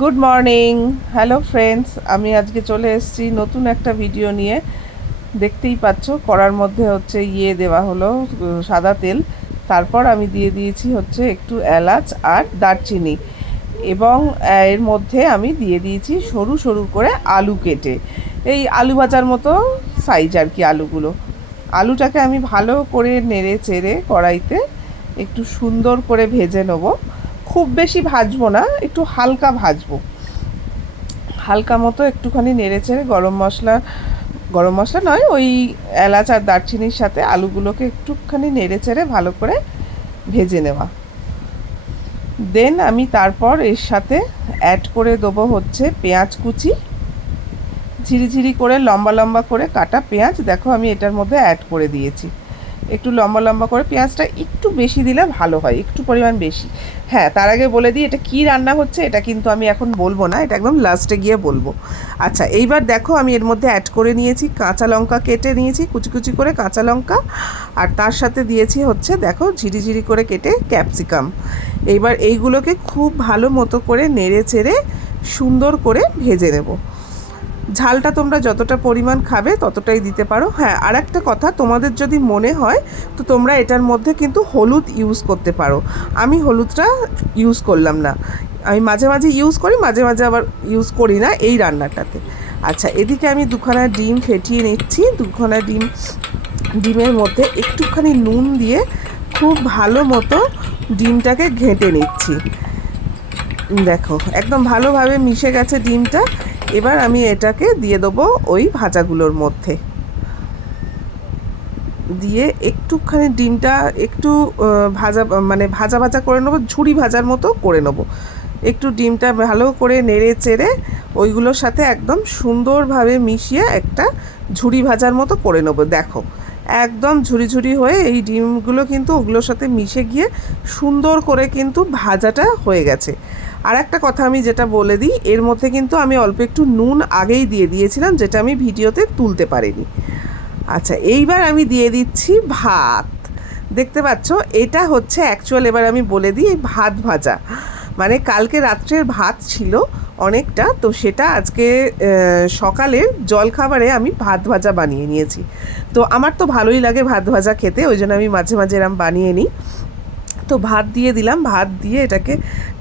Good morning. Hello friends, আমি আজকে চলে এসেছি নতুন একটা ভিডিও নিয়ে। দেখতেই পাচ্ছ কড়ার মধ্যে হচ্ছে দেওয়া হলো সাদা তেল। তারপর আমি দিয়ে দিয়েছি হচ্ছে একটু এলাচ আর দারচিনি, এবং এর মধ্যে আমি দিয়ে দিয়েছি সরু সরু করে আলু কেটে, এই আলু ভাজার মতো সাইজ আর কি আলুগুলো। আলুটাকে আমি ভালো করে নেড়ে চেড়ে কড়াইতে একটু সুন্দর করে ভেজে নেবো। খুব বেশি ভাজবো না, একটু হালকা ভাজবো। হালকা মতো একটুখানি নেড়ে চেড়ে গরম মশলা নয়, ওই এলাচ আর দারচিনির সাথে আলুগুলোকে একটুখানি নেড়ে চেড়ে ভালো করে ভেজে নেওয়া। দেন আমি তারপর এর সাথে অ্যাড করে দেবো হচ্ছে পেঁয়াজ কুচি, ঝিরিঝিরি করে লম্বা লম্বা করে কাটা পেঁয়াজ। দেখো আমি এটার মধ্যে অ্যাড করে দিয়েছি। একটু লম্বা লম্বা করে, পেঁয়াজটা একটু বেশি দিলে ভালো হয়, একটু পরিমাণ বেশি। হ্যাঁ, তার আগে বলে দিই এটা কী রান্না হচ্ছে, এটা কিন্তু আমি এখন বলবো না, এটা একদম লাস্টে গিয়ে বলবো। আচ্ছা, এইবার দেখো আমি এর মধ্যে অ্যাড করে নিয়েছি কাঁচা লঙ্কা, কেটে নিয়েছি কুচি কুচি করে কাঁচা লঙ্কা, আর তার সাথে দিয়েছি হচ্ছে দেখো ঝিরিঝিরি করে কেটে ক্যাপসিকাম। এইবার এইগুলোকে খুব ভালো মতো করে নেড়ে চেড়ে সুন্দর করে ভেজে নেবো। ঝালটা তোমরা যতটা পরিমাণ খাবে ততটাই দিতে পারো। হ্যাঁ, আর একটা কথা, তোমাদের যদি মনে হয় তো তোমরা এটার মধ্যে কিন্তু হলুদ ইউজ করতে পারো। আমি হলুদটা ইউজ করলাম না, আমি মাঝে মাঝে ইউজ করি, মাঝে মাঝে আবার ইউজ করি না এই রান্নাটাতে। আচ্ছা, এদিকে আমি দুখানা ডিম ফেটিয়ে নিচ্ছি। ডিমের মধ্যে একটুখানি নুন দিয়ে খুব ভালো মতো ডিমটাকে ঘেঁটে নিচ্ছি। দেখো একদম ভালোভাবে মিশে গেছে ডিমটা। এবার আমি এটাকে দিয়ে দেবো ওই ভাজাগুলোর মধ্যে, দিয়ে একটুখানি ডিমটা একটু ভাজা মানে ভাজা ভাজা করে নেবো, ঝুড়ি ভাজার মতো করে নেবো। একটু ডিমটা ভালো করে নেড়ে চেড়ে ওইগুলোর সাথে একদম সুন্দরভাবে মিশিয়ে একটা ঝুড়ি ভাজার মতো করে নেবো। দেখো একদম ঝুড়ি ঝুড়ি হয়ে এই ডিমগুলো কিন্তু ওগুলোর সাথে মিশে গিয়ে সুন্দর করে কিন্তু ভাজাটা হয়ে গেছে। আর একটা কথা আমি যেটা বলে দিই, এর মধ্যে কিন্তু আমি অল্প একটু নুন আগেই দিয়ে দিয়েছিলাম, যেটা আমি ভিডিওতে তুলতে পারিনি। আচ্ছা, এইবার আমি দিয়ে দিচ্ছি ভাত। দেখতে পাচ্ছ এটা হচ্ছে অ্যাকচুয়াল, এবার আমি বলে দিই, ভাত ভাজা মানে কালকে রাত্রের ভাত ছিল অনেকটা, তো সেটা আজকে সকালের জলখাবারে আমি ভাত ভাজা বানিয়ে নিয়েছি। তো আমার তো ভালোই লাগে ভাত ভাজা খেতে, ওই জন্য আমি মাঝে মাঝে এরম বানিয়ে নিই। তো ভাত দিয়ে দিলাম, ভাত দিয়ে এটাকে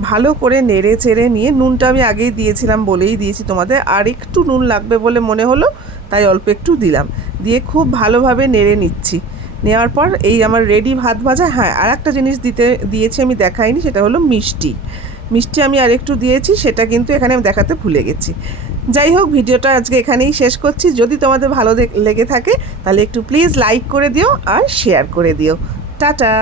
ভালো করে নেড়ে চেড়ে নিয়ে, নুনটা আমি আগেই দিয়েছিলাম বলেই দিয়েছি তোমাদের, আর একটু নুন লাগবে বলে মনে হলো তাই অল্প একটু দিলাম, দিয়ে খুব ভালোভাবে নেড়ে নিচ্ছি। নেওয়ার পর এই আমার রেডি ভাত ভাজা। হ্যাঁ, আর একটা জিনিস দিয়েছি আমি দেখাইনি, সেটা হলো মিষ্টি। মিষ্টি আমি আর একটু দিয়েছি, সেটা কিন্তু এখানে আমি দেখাতে ভুলে গেছি। যাই হোক, ভিডিওটা আজকে এখানেই শেষ করছি। যদি তোমাদের ভালো লেগে থাকে তাহলে একটু প্লিজ লাইক করে দিও আর শেয়ার করে দিও। টাটা।